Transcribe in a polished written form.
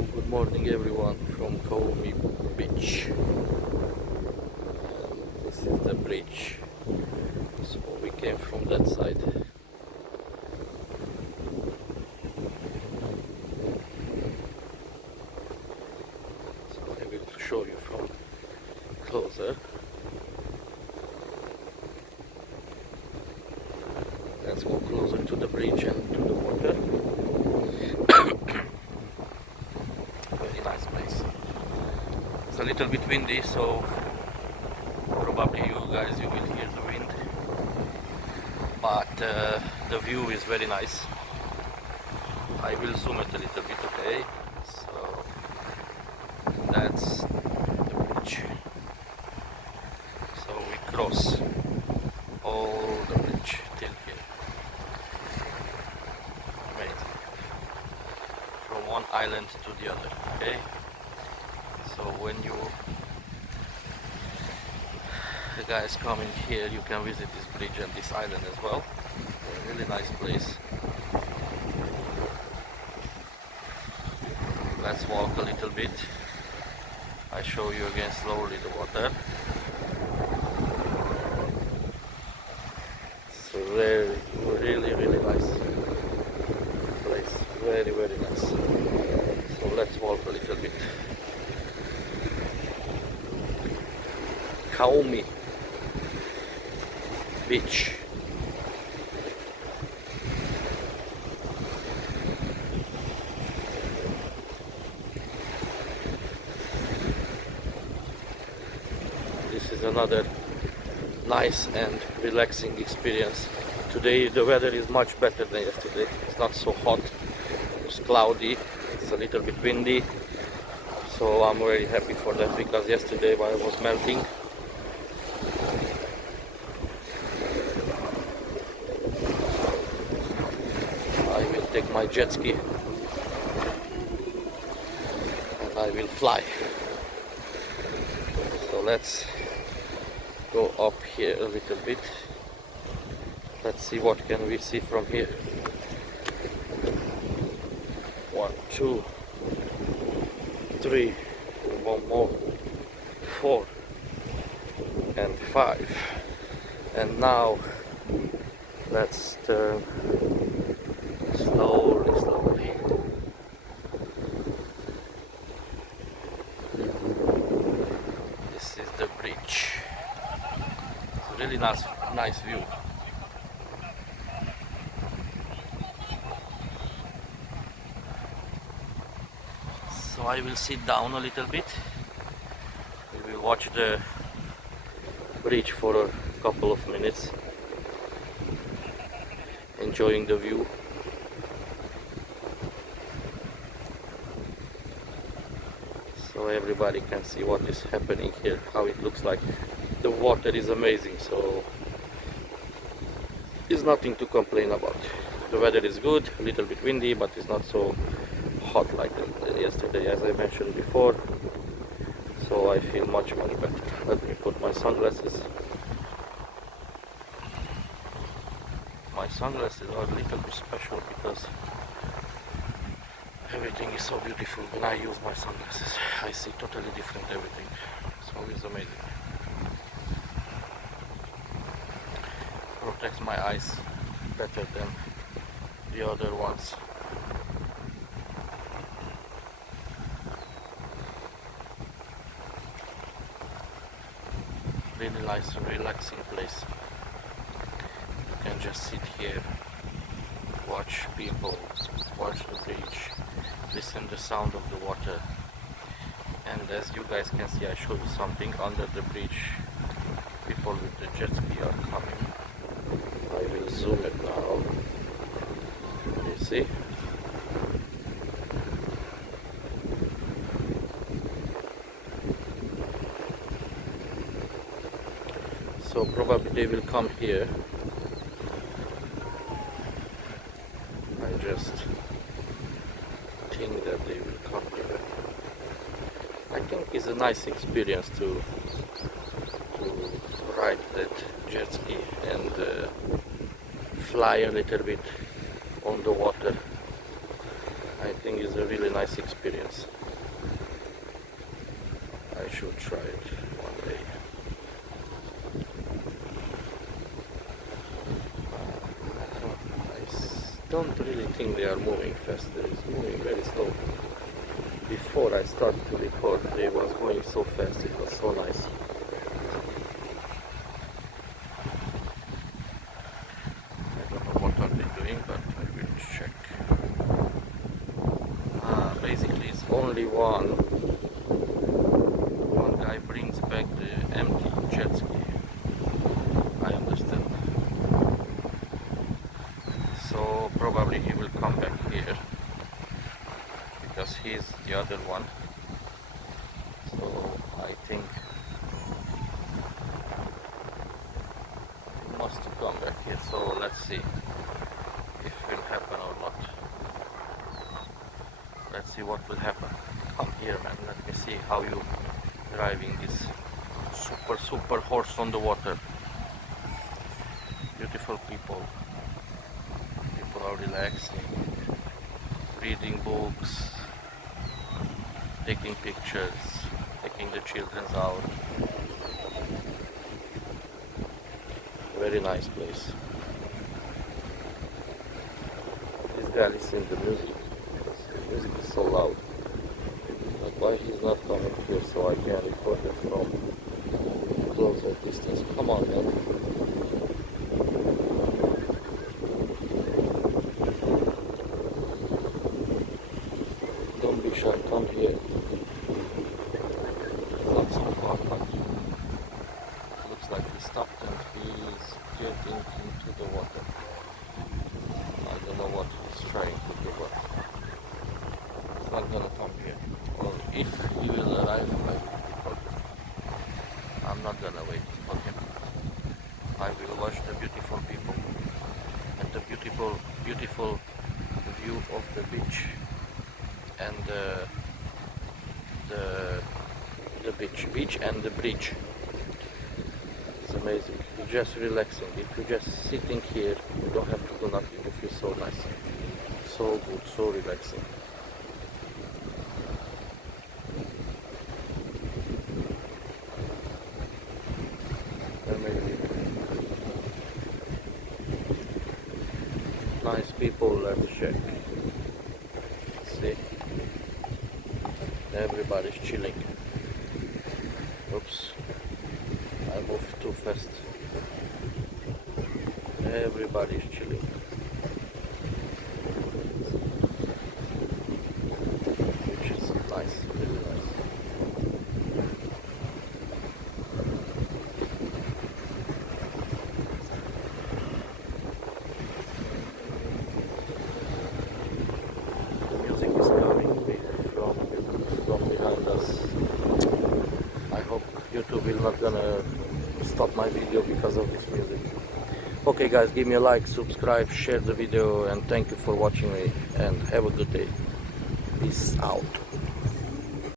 So good morning everyone from Kouri Beach. This is the bridge. So we came from that side. So I will show you from closer. Let's go closer to the bridge and to the water. Very nice place. It's a little bit windy, so probably you will hear the wind, but the view is very nice. I will zoom it a little bit, okay? So that's the bridge. So we cross all the bridge till here. Amazing. From one island to the other, okay? So when the guys coming here, you can visit this bridge and this island as well. A really nice place. Let's walk a little bit. I show you again slowly the water. It's really nice place. Very nice. So let's walk a little bit. Kouri Beach. This is another nice and relaxing experience. Today the weather is much better than yesterday. It's not so hot, it's cloudy, it's a little bit windy. So I'm very happy for that, because yesterday I was melting. I will take my jet ski and I will fly. So let's go up here a little bit. Let's see what can we see from here. 1, 2, 3, one more, 4 and 5. And now let's turn slowly. This is the bridge. It's a really nice view. So I will sit down a little bit. We will watch the bridge for a couple of minutes, enjoying the view. So everybody can see what is happening here, how it looks like. The water is amazing, so there's nothing to complain about. The weather is good, a little bit windy, but it's not so hot like yesterday, as I mentioned before. So I feel much better. Let me put my sunglasses. My sunglasses are a little bit special because everything is so beautiful. When I use my sunglasses, I see totally different everything. So it's amazing. Protects my eyes better than the other ones. Really nice and relaxing place. You can just sit here, watch people, watch the bridge, listen to the sound of the water. And as you guys can see, I show you something under the bridge. People with the jet ski are coming. I will zoom it now. You see? So probably they will come here. I just think that they will come here. I think it's a nice experience to ride that jet ski and fly a little bit on the water. I think it's a really nice experience. I should try it one day. I don't really think they are moving fast. It's moving very slow. Before I started to record, they was going so fast. It was so nice. I don't know what are they doing, but I will check. Basically, it's only one guy brings back the empty jet ski. I understand. So probably he will come back here because he's the other one. So I think he must come back here. So let's see if it will happen or not. Let's see what will happen. Come here, man. Let me see how you driving this super horse on the water. Beautiful people. People are relaxing, reading books, taking pictures, taking the children out. Very nice place. This guy listens to music. The music is so loud. But why he's not coming here so I can record it from closer distance? Come on, man. Don't be shy, come here. Not so far, but looks like he stopped and he's getting into the water. I don't know what he's trying to do, but he's not gonna come here. Or if he will arrive, I will record it. I'm not gonna wait for him. I will watch the beautiful people and the beautiful view of the beach and the beach and the bridge. It's amazing. You're just relaxing. If you're just sitting here, you don't have to do nothing. You feel so nice, so good, so relaxing. Amazing. Nice people. Let's check. See, everybody's chilling. Oops, I moved too fast. Everybody's chilling. Which is nice, really nice. The music is coming from behind us. I hope YouTube will not gonna stop my video because of this music. Okay guys, give me a like, subscribe, share the video, and thank you for watching me, and have a good day. Peace out.